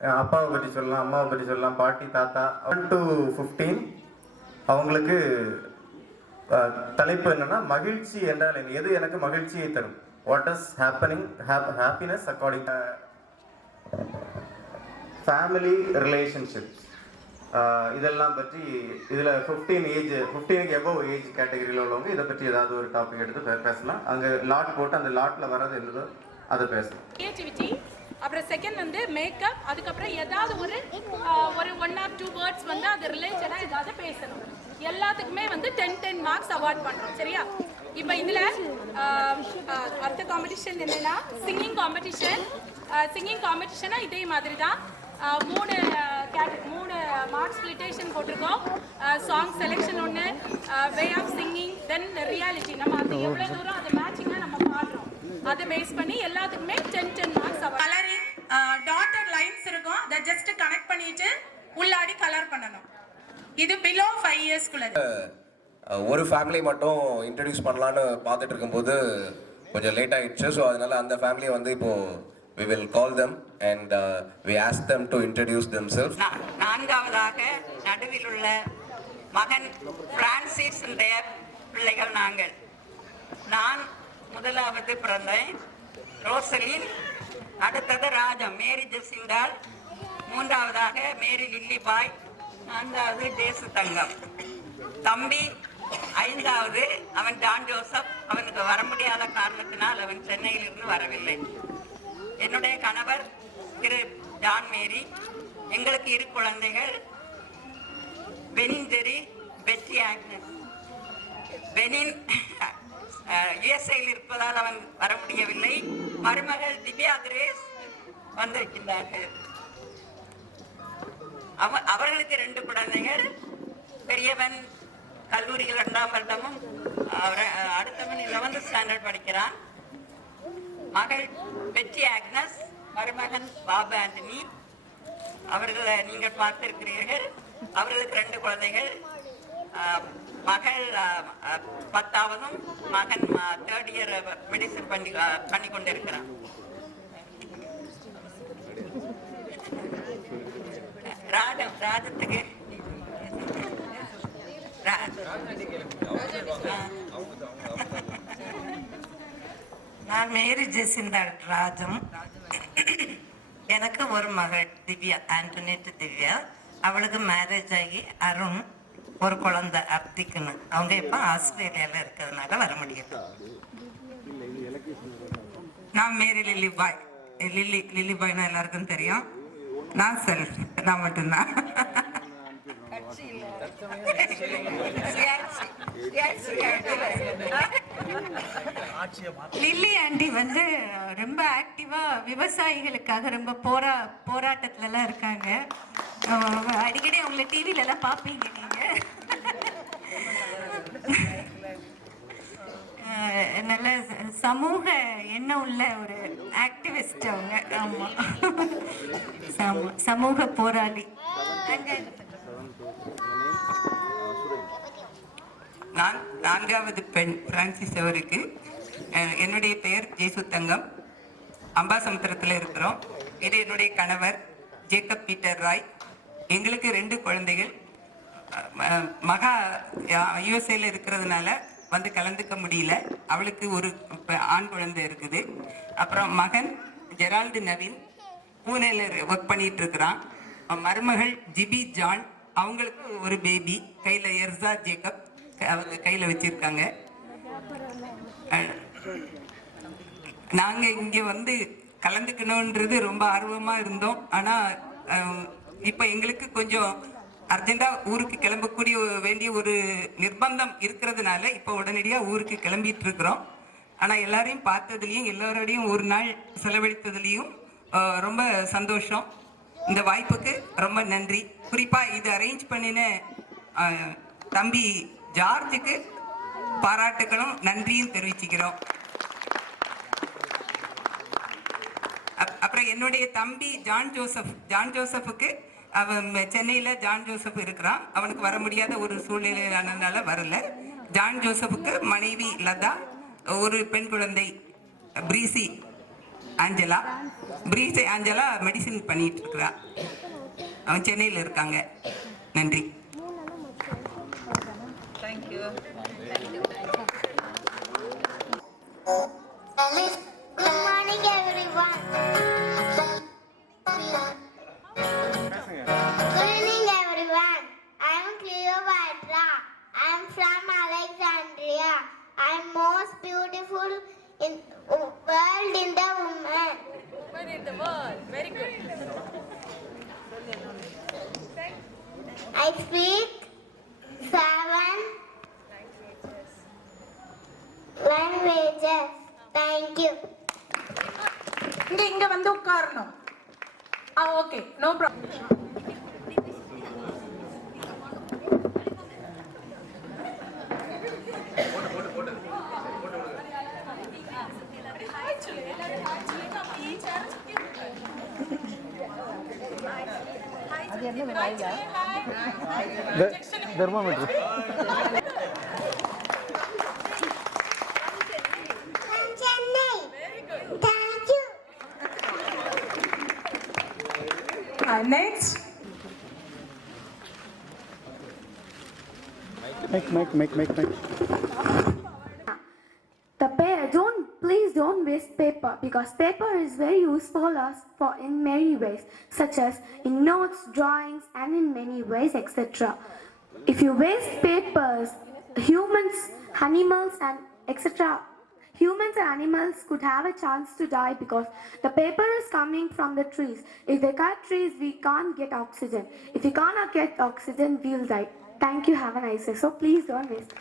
அப்பாவை பற்றி சொல்லலாம், அம்மாவை பற்றி சொல்லலாம், பாட்டி தாத்தா. 1 to 15 அவங்களுக்கு தலைப்பு என்னன்னா மகிழ்ச்சி என்றால் என்ன, எது எனக்கு மகிழ்ச்சியை தரும், what is happening happiness according family relationships, இதெல்லாம் பற்றி இதில் 15க்கு எபோவ் ஏஜ் கேட்டகரியில் உள்ளவங்க இதை பற்றி ஏதாவது ஒரு டாபிக் எடுத்து பேசலாம். அங்கே லாட் போட்டு அந்த லாட்டில் வர்றது என்னதோ அதை பேசலாம். கிரியேட்டிவிட்டி, அப்புறம் செகண்ட் வந்து மேக்கப், அதுக்கப்புறம் ஏதாவது ஒரு 1 or 2 வேர்ட்ஸ் வந்து அது ரிலேட்டடாக ஏதாவது பேசணும். எல்லாத்துக்குமே வந்து 10 மார்க்ஸ் அவார்ட் பண்ணுறோம். சரியா? இப்போ இதில் அடுத்த காம்படிஷன் என்னென்னா சிங்கிங் காம்படிஷனாக இதே மாதிரி தான் 3 மார்க்ஸ் ஸ்பிளிட்டேஷன் போட்டிருக்கோம். சாங் செலெக்ஷன் ஒன்று, way of singing, then reality, நம்ம அது எவ்வளோ தூரம் அது மேட்சிங்காக நம்ம பாடுறோம் அதை பேஸ் பண்ணி எல்லாத்துக்குமே 10 marks award. Colouring dotted lines இருக்கும், அதை ஜஸ்ட் கனெக்ட் பண்ணிட்டு உள்ளாடி கலர் பண்ணணும். இது பிலோ 5 இயர்ஸ்க்குள்ள. ஒரு ஃபேமிலி மட்டும் இன்ட்ரடியூஸ் பண்ணலான்னு பார்த்துட்டு இருக்கும்போது கொஞ்சம் லேட் ஆகிடுச்சு. ஸோ அதனால அந்த ஃபேமிலியை வந்து இப்போது we will call them and we ask them to introduce themselves. நான்காவதாக நடுவில் உள்ள மகன் பிரான்சிஸ் பிள்ளைகள் நாங்கள். நான் முதலாவது பிறந்தேன், ரோசலின். அடுத்தது ராஜம், மேரி ஜெசிந்தாள். மூன்றாவதாக மேரி லில்லிபாய். நான்காவது தேசு தங்கம். தம்பி 5வது அவன் ஜான் ஜோசப். அவனுக்கு வர முடியாத காரணத்தினால் அவன் சென்னையிலிருந்து வரவில்லை. என்னுடைய கணவர் திரு ஜான் மேரி. எங்களுக்கு 2 குழந்தைகள், பெனின் ஜெரி, பெட்டி ஆக்னஸ். பெனின் யுஎஸ்ஏயில் இருப்பதால் அவன் வர முடியவில்லை. மருமகள் திவ்யா கிரேஸ் வந்திருக்கின்றார்கள். அவர்களுக்கு 2 குழந்தைகள், பெரியவன் கல்லூரியில் 2ஆம் வருடமும் அடுத்தவன் 11th ஸ்டாண்டர்ட் படிக்கிறான். மகள் பெட்டி ஆக்னஸ், மருமகன் பாபு ஆண்டனி. அவர்களை நீங்கள் பார்த்திருக்கிறீர்கள். அவர்களுக்கு 2 குழந்தைகள், மகள் 10ஆவதும் மகன் 3rd இயர் மெடிசன் பண்ணி கொண்டிருக்கிறான். ராஜத்துக்கு நான் மேரி ஜெசிந்தாள் ராஜம். எனக்கு ஒரு மகள் திவ்யா, ஆண்டோனேட் திவ்யா. அவளுக்கு மேரேஜ் ஆகி அருண், ஒரு குழந்தை அப்திக்குன்னு. அவங்க இப்போ ஆஸ்திரேலியாவில் இருக்கிறதுனால வர முடியும். நான் மேரி லில்லிபாய். லில்லிபாய்னா எல்லாருக்கும் தெரியும். நான் செல்ஃப், நான் மட்டும்தான். லில்லி ஆண்டி வந்து ரொம்ப ஆக்டிவா விவசாயிகளுக்காக ரொம்ப போராட்டத்துல எல்லாம் இருக்காங்க. அடிக்கடி அவங்கள டிவில எல்லாம் பாப்பீங்க நீங்க. நல்ல சமூக எண்ணம் உள்ள ஒரு ஆக்டிவிஸ்ட் அவங்க. ஆமா, சமூக போராளி. நான் 4வது பெண் பிரான்சிஸ் அவருக்கு. என்னுடைய பெயர் ஜேசு தங்கம். அம்பாசமுத்திரத்தில் இருக்கிறோம். இது என்னுடைய கணவர் ஜேக்கப் பீட்டர் ராய். எங்களுக்கு 2 குழந்தைகள். மகா யுஎஸ்ஏல இருக்கிறதுனால வந்து கலந்துக்க முடியல. அவளுக்கு ஒரு ஆண் குழந்தை இருக்குது. அப்புறம் மகன் ஜெரால்டு நவீன் பூனேல ஒர்க் பண்ணிட்டு இருக்கிறான். மருமகள் ஜிபி ஜான், அவங்களுக்கு ஒரு பேபி கையில் எர்சா ஜேக்கப் அவங்க கையில் வச்சிருக்காங்க. நாங்கள் இங்கே வந்து கலந்துக்கணுன்றது ரொம்ப ஆர்வமாக இருந்தோம். ஆனால் இப்போ எங்களுக்கு கொஞ்சம் அர்ஜென்ட்டாக ஊருக்கு கிளம்பக்கூடிய வேண்டிய ஒரு நிர்பந்தம் இருக்கிறதுனால இப்போ உடனடியாக ஊருக்கு கிளம்பிட்டு இருக்கிறோம். ஆனால் எல்லாரையும் பார்த்ததுலேயும் எல்லாரோடையும் ஒரு நாள் செலவழித்ததுலேயும் ரொம்ப சந்தோஷம். இந்த வாய்ப்புக்கு ரொம்ப நன்றி. குறிப்பாக இது அரேஞ்ச் பண்ணின தம்பி ஜார்ஜுக்கு பாராட்டுகளும் நன்றியும் தெரிவிச்சுக்கிறோம். அப்புறம் என்னுடைய தம்பி ஜான் ஜோசப்புக்கு அவன் சென்னையில் ஜான் ஜோசப் இருக்கிறான். அவனுக்கு வர முடியாத ஒரு சூழ்நிலையானதுனால வரல. ஜான் ஜோசப்புக்கு மனைவி லதா, ஒரு பெண் குழந்தை பிரீசி ஆஞ்சலா. பிரீசே ஆஞ்சலா மெடிசின் பண்ணிட்டு இருக்கிறா. அவன் சென்னையில் இருக்காங்க. நன்றி. Thank you. Good morning, everyone. Good evening, everyone. I am Cleopatra. I am from Alexandria. I am most beautiful in world in the woman. Woman in the world. Very good. I speak 7 languages. Thank you. இங்க வந்து உட்காரணும். Okay, no problem. Thermometer From Chennai. Thank you. Next. make. Please don't waste paper, because paper is very useful for in many ways, such as in notes, drawings, and in many ways, etc. If you waste papers, humans, animals, and etc. Humans and animals could have a chance to die, because the paper is coming from the trees. If they cut trees, we can't get oxygen. If we cannot get oxygen, we'll die. Thank you. Have a nice day. So please don't waste.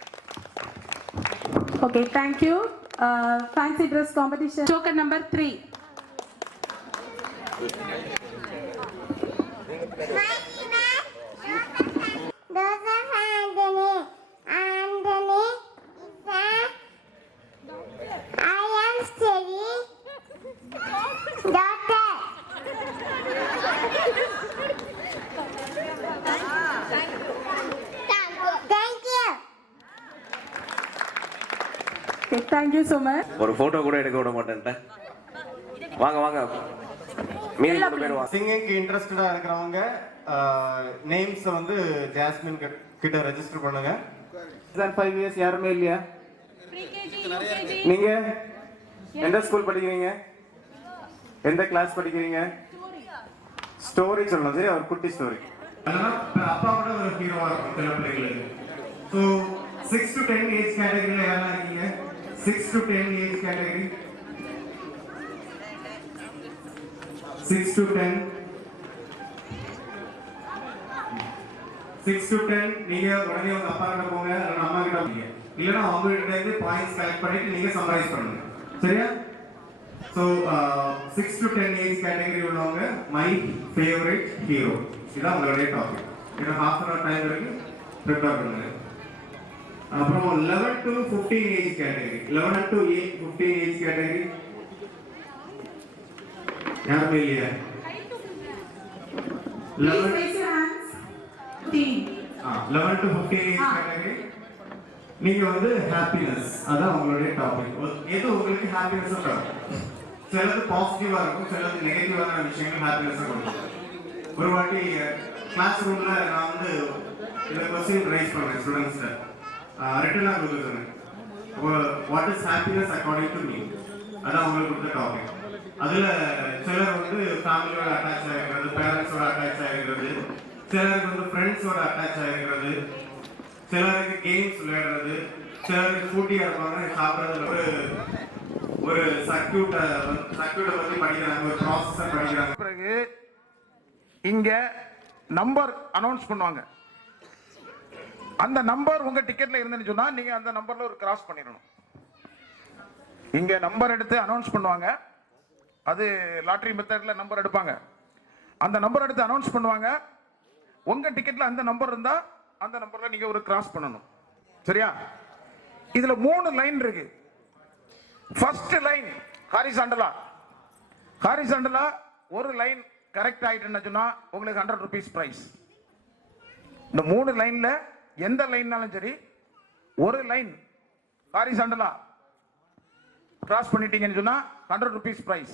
Okay, thank you. Fancy dress competition. Token number 3. Joseph Anthony. Anthony is I am Steady. Daughter. Thank you. Okay, thank you so much. ஒரு photo கூட எடுக்க விட மாட்டேன்ட்டேன். வாங்க மீதி மூணு பேர் வாங்க. சிங்கிங்க்கு இன்ட்ரெஸ்டடாக இருக்கிறவங்க நேம்ஸ் வந்து ஜாஸ்மின் கிட்ட ரெஜிஸ்டர் பண்ணுங்க. 5 years யாருமே இல்லையா? Pre-KG, UKG. நீங்க எந்த ஸ்கூல் படிக்கிறீங்க? எந்த கிளாஸ் படிக்கிறீங்க? ஸ்டோரி சொல்லணும். சரி, ஒரு குட்டி ஸ்டோரி. அப்பாவோட ஒரு ஹீரோவா இருக்கும் சில பிள்ளைகளுக்கு. ஸோ 6 to 10 ஏஜ் கேட்டகரியில் யாரெல்லாம் இருக்கீங்க? 6 to 10 age category. 6 to 10. 6 to 10 நீங்க உடனே உங்க அப்பா கிட்ட போங்க, இல்லைன்னா அம்மா கிட்ட போங்க. இல்லைன்னா அவங்க கிட்ட இருந்து பாயிண்ட்ஸ் கலெக்ட் பண்ணிட்டு நீங்க சம்மரைஸ் பண்ணுங்க. சரியா? ஸோ 6 to 10 ஏஜ் கேட்டகரி உள்ளவங்க மை ஃபேவரட் ஹீரோ, இதுதான் உங்களுடைய டாபிக். இது ஹாஃப் அன் அவர் டைம் இருக்கு, ப்ரிப்பேர் பண்ணுங்க. அப்புறம் 11 to 15 age category. 11 to 15 age category யாருமே இல்லையா? 11 to 15 ஏஜ் கேட்டகரி. நீங்க வந்து ஹாப்பினஸ், அதான் உங்களுடைய டாபிக். ஏதோ உங்களுக்கு ஹாப்பினஸ் தரும். சிலது பாசிட்டிவா இருக்கும், சிலது நெகட்டிவான விஷயங்கள் ஹாப்பினஸ் கொடுக்கும். ஒரு வாட்டி கிளாஸ் ரூம்ல நான் வந்து இந்த क्वेश्चन ரைஸ் பண்ணேன் ஸ்டூடண்ட்ஸ் ரிட்டனா கொடுக்க சொன்னேன். What is happiness according to me, அதான் உங்களுக்கு கொடுத்த டாபிக். அதுல சிலர் வந்து ஃபேமிலியோட அட்டாச் ஆகிருக்கிறது, பேரண்ட்ஸோட அட்டாச் ஆகிருக்கிறது, சிலருக்கு வந்து ஃப்ரெண்ட்ஸோட அட்டாச் ஆகிருக்கிறது, சிலருக்கு கேம்ஸ் விளையாடுறது, சிலருக்கு ஃபுட்டியா இருப்பாங்க, சாப்பிட்றது, ஒரு சர்க்கியூட்டை பற்றி படிக்கிறாங்க, ஒரு ப்ராசஸர் படிக்கிறாங்க. பிறகு இங்க நம்பர் அனௌன்ஸ் பண்ணுவாங்க. அந்த நம்பர் உங்க டிக்கெட்ல இருந்துன்னு சொன்னா நீங்க அந்த நம்பர்ல ஒரு கிராஸ் பண்ணிடணும். இங்க நம்பர் எடுத்து அனௌன்ஸ் பண்ணுவாங்க. அது லாட்டரி மெத்தட்ல நம்பர் எடுப்பாங்க. அந்த நம்பர் எடுத்து அனௌன்ஸ் பண்ணுவாங்க. உங்க டிக்கெட்ல அந்த நம்பர் இருந்தா அந்த நம்பர்ல நீங்க ஒரு கிராஸ் பண்ணணும். சரியா? இதுல 3 லைன் இருக்கு. ஃபர்ஸ்ட் லைன் ஹாரிசாண்டலா ஒரு லைன் கரெக்ட் ஆயிட்டுன்னு சொன்னா உங்களுக்கு 100 rupees பிரைஸ். இந்த 3 லைன்ல எந்த லைன்னாலும் சரி, ஒரு லைன் ஹாரிசாண்டலா கிராஸ் பண்ணிட்டீங்கன்னு சொன்னா 100 rupees prize.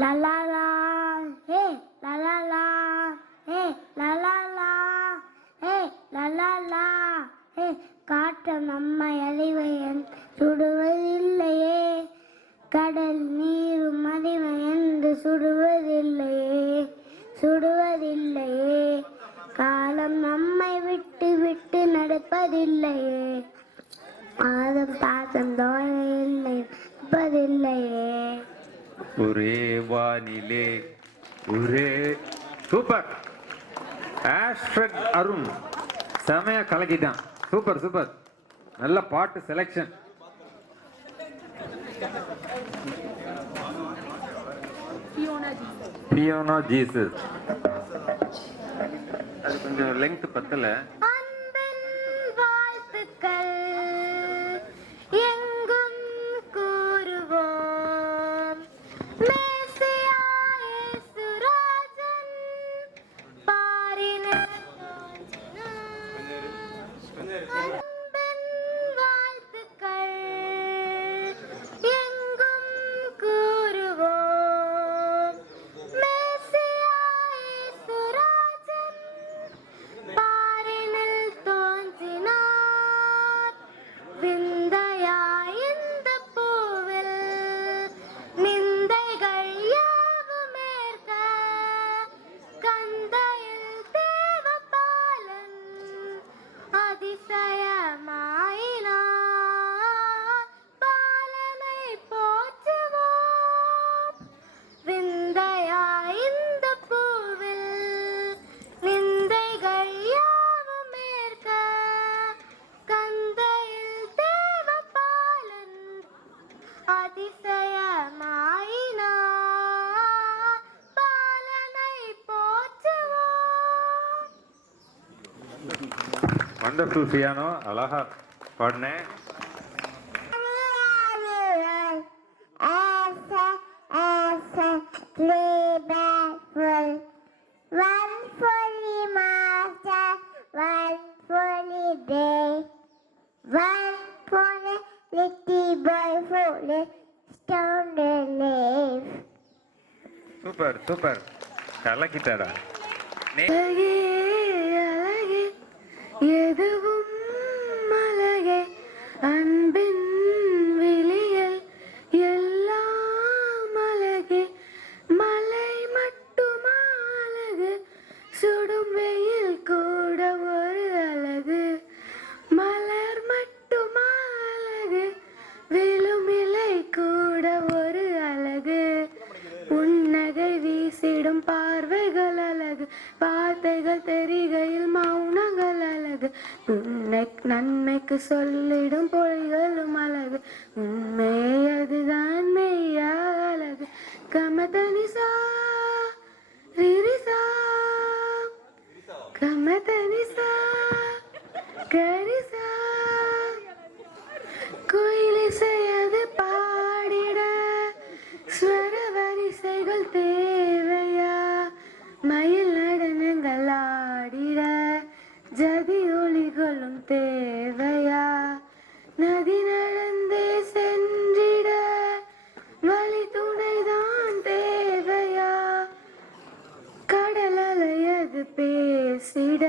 La la la, hey, la la la, hey, la la la, hey, la la la, hey. காற்று நம்மை அழிவையன் சுடுவதில்லையே, கடல் நீரும் அறிவை என்று சுடுவதில்லையே, காலம் நம்மை விட்டு விட்டு நடப்பதில்லையே, ஆதம் பாசம் தோல்லை இருப்பதில்லையே. ஒரே வானிலே ஒரே. சூப்பர் ஆஸ்ட்ரட் அருண், செமையா கலக்கிட்டான். சூப்பர் சூப்பர், நல்ல பாட்டு செலெக்ஷன். பியோனா ஜீசஸ், அது கொஞ்சம் லெங்த் பத்தல. அன்பின் வாழ்த்துக்கள் எங்கும் கூறுவோம், மேசியா இயேசு ராஜன் பாரினில் தோன்றினார். அன்பின் வாழ்த்துக்கள் எங்கும் கூறுவோம், மேசியா இயேசு ராஜன் பாரினில் தோன்றினார். விந்தையாய் இந்த பூவில் நிந்தைகள் யாவுமேற்க, கந்தையில் தேவபாலன் அதிசயமாயினார். பாலனை போற்றுவோம், விந்தையாய் இந்த பூவில் நிந்தைகள் யாவுமேற்க, கந்தையில் தேவபாலன் அதிசயமாயினார். பாலனை போற்றுவோம். வண்டர்ஃபுல் பியானோ, அழகா பாடினேன். One fully master, one fully day, one fully little boy fully stone live. Super super, கலக்கிட்டாடா. அழகே அழகே எதுவும் அழகே, அன்பின் விழியல் எல்லாம் அழகே, மலை மட்டும் அழகு, சுடும் வெயில் கூட ஒரு அழகு, மலர் மட்டும் அழகு, விழும் இலை கூட ஒரு அழகு, புன்னகை வீசிடும் பார்வைகள் அழகு, வார்த்தைகள் தெரிகையில் மௌனங்கள் அழகு, நன்மைக்கு சொல்லிடும் பொய்களும் அழகு, உண்மை அதுதான் மெய்யா அழகு. கமதனிசா ரிரிசா, கமதனிசா கரிசா, குயிலிசையது பாடிட ஸ்வர வரிசைகள் தேவையா, மயில் நடனங்கள் ஆடிட ஜதி ஒளிகளும் தேவையா, நதி நடந்தே சென்றிட வழி துணைதான் தேவையா, கடல் அலையது பேசிட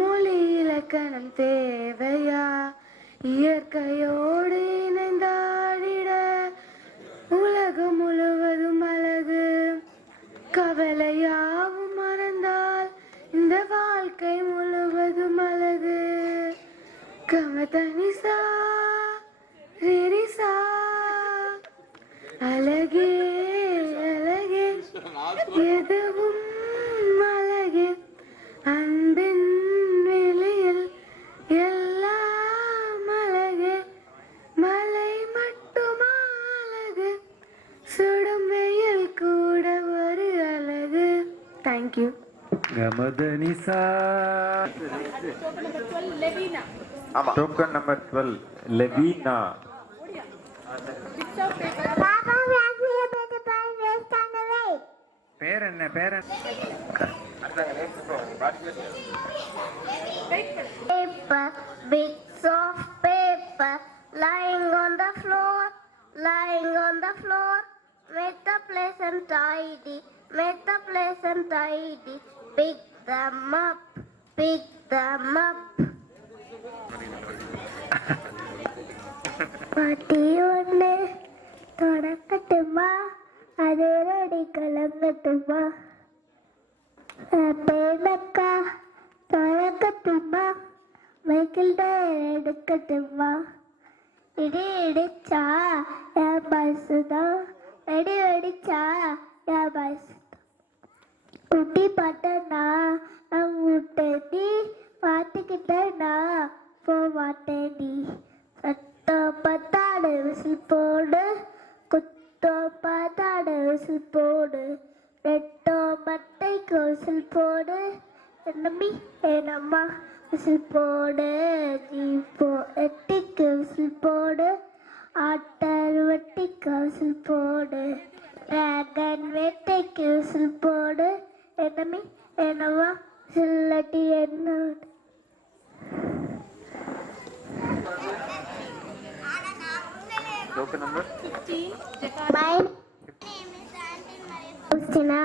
மொழி இலக்கணம் தேவையா, இயற்கையோடு இணைந்தாடிட உலகம் முழுவதும் அழகு, கவலையாவும் மறந்தால் இந்த வாழ்க்கை முழுவதும் அழகு. கமதனிசா ரிரிசா, அழகே அழகே எதுவும் அழகே, அன்பின் வெளியில் எல்லாம் அழகே, மலை மட்டும் அழகு, சுடும் வெயில் கூட ஒரு அழகு. தேங்க்யூ. கமதனிசா. Levina. Token number 12 Levina. Papa, we are here to the waste on the way. பேர் என்ன? பேர் என்ன? Paper, bits of paper, lying on the floor, make the place and tidy, make the place and tidy. Pick them up, pick them up. பாட்டி ஒன்று தொடக்கட்டுமா, அது ready கலங்கட்டுமா, பேனக்கா தொடக்கட்டுமா, Michael tyre எடுக்கட்டுமா, இடி இடிச்சா என் bus தான், வெடி வெடிச்சா என் பஸ் குட்டி பார்த்தனா நான் விட்டேடி, பார்த்துக்கிட்டேனா போக மாட்டேடி. சட்டம் பத்தாடு விசில் போடு, குத்தம் பத்தாடு விசில் போடு, ரெட்டோ மட்டைக்கு விசில் போடு, என்னம்மி என்னம்மா விசில் போடு, ஜீப்போ எட்டிக்கு விசில் போடு, ஆட்டர் வெட்டிக்கு விசில் போடு, வேகன் வேட்டைக்கு விசில் போடு, என்னம்மி என்னம்மா சில்லட்டி என்ன. Token number? 15. My name is Christina.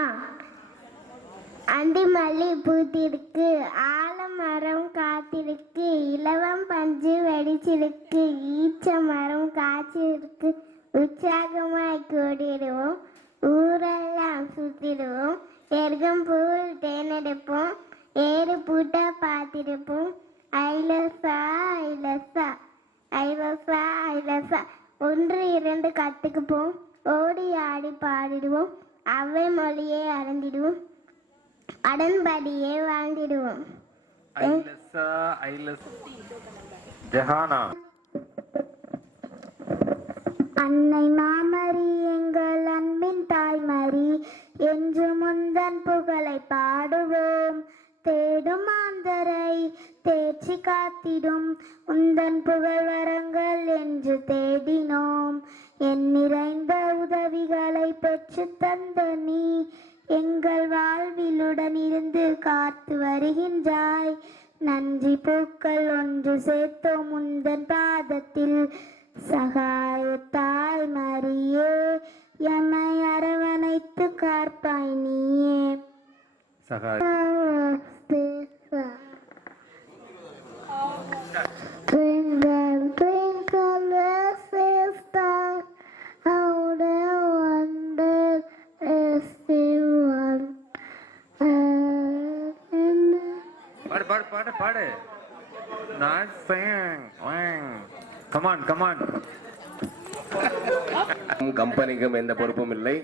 அந்தி மல்லி பூத்திருக்கு, ஆலமரம் காத்திருக்கு, இலவம் பஞ்சு வெடிச்சிருக்கு, ஈச்ச மரம் காய்ச்சிருக்கு, உற்சாகமாய் கூடிடுவோம், ஊரெல்லாம் சுத்திடுவோம், எருகம்பூல் தேனெடுப்போம், ஏறு பூட்டா பார்த்திருப்போம், ஐலசா ஐலசா ஐலசா ஐலசா. 1 2 கற்றுக்குப்போம், ஓடி ஆடி பாடிடுவோம், அவை மொழியை அறிந்திடுவோம், அடன்படியே வாழ்ந்திடுவோம். ஐலசா ஜஹானா. அன்னை மாமரி எங்கள் அன்பின் தாய்மரி, என்று முந்தன் புகழை பாடுவோம், தேடும் ஆந்தரை தேர்ச்சி காத்திடும், உந்தன் புகழ் வரங்கள் என்று தேடினோம், என் நிறைந்த உதவிகளை பெற்று தந்த நீ எங்கள் வாழ்விலுடன் இருந்து காத்து வருகின்றாய். நன்றி பூக்கள் ஒன்று சேர்த்தோம் உந்தன் பாதத்தில், சகாயத்தாய் மரியே எம்மை அரவணைத்து காப்பாய் நீயே. Twinkle, twinkle, little star, how the wonder is the one. பாடு. Not sing. Come on. கம்பெனிக்கும் எந்த பொறுப்பும் இல்லை.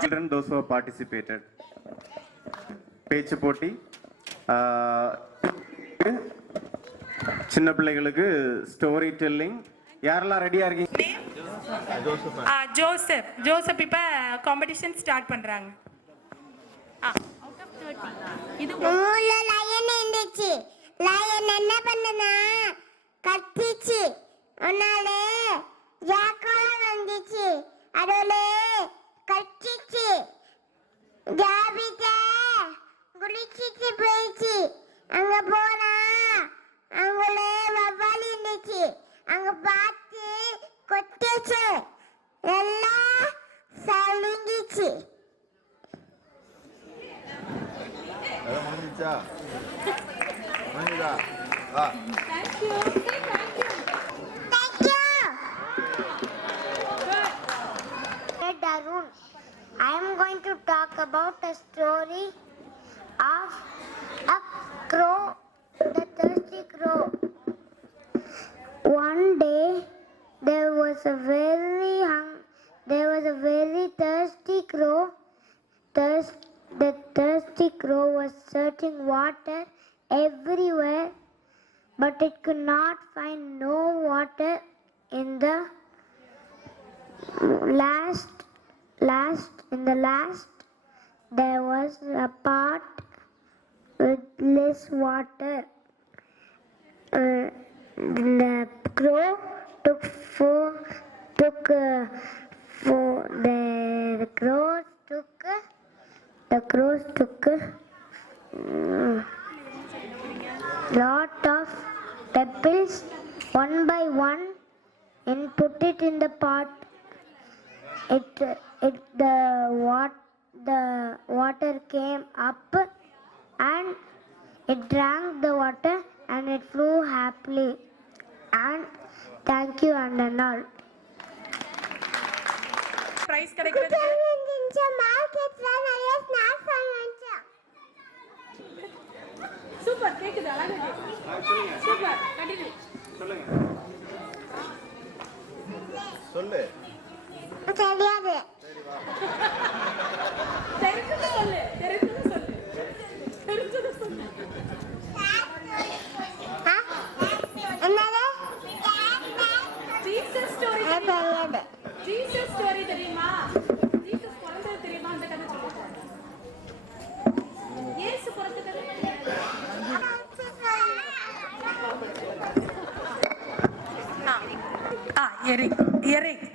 Children, those who have participated. பேச்சு போட்டி, சின்ன பிள்ளைகளுக்கு ஸ்டோரி டெல்லிங். யாரெல்லாம் ரெடியா இருக்கீங்க? ஜோசப் இப்ப காம்படிஷன் ஸ்டார்ட் பண்றாங்க. இது ஊர்ல லயன் இருந்துச்சு. லயன் என்ன பண்ணுனா கத்திச்சு. உன்னால ஜாக்கோல வந்துச்சு. அதோட கத்திச்சு. ஜாபிட்ட குளிச்சிட்டு போயிடுச்சு. அங்க போனா அங்களே வவ்வாலி இருந்துச்சு. அங்க பார்த்து கொட்டிச்சு. எல்லாம் சலுங்கிச்சு. Darun, I am going to talk about a story of a crow, the thirsty crow. One day there was a very thirsty crow. The thirsty crow was searching water everywhere, but it could not find no water in the last there was a pot with less water. The crow the crows took lot of pebbles one by one and put it in the pot. The water came up and it drank the water and it flew happily. And thank you and all. Prize கிடைக்கிறது super கேக்குது அழகா கேக்குது super continue சொல்லு. தெரியாது. தெரிஞ்சது சொல்லு தெரிஞ்சது சொல்லு தெரிஞ்சது சொல்லு என்னது? ஜீசஸ் ஸ்டோரி தெரியாது. ஜீசஸ் ஸ்டோரி தெரியுமா? ஜீசஸ் பிறந்தது தெரியுமா? அந்த கதை சொல்லுங்க. இயேசு பிறந்த கதை எரிக்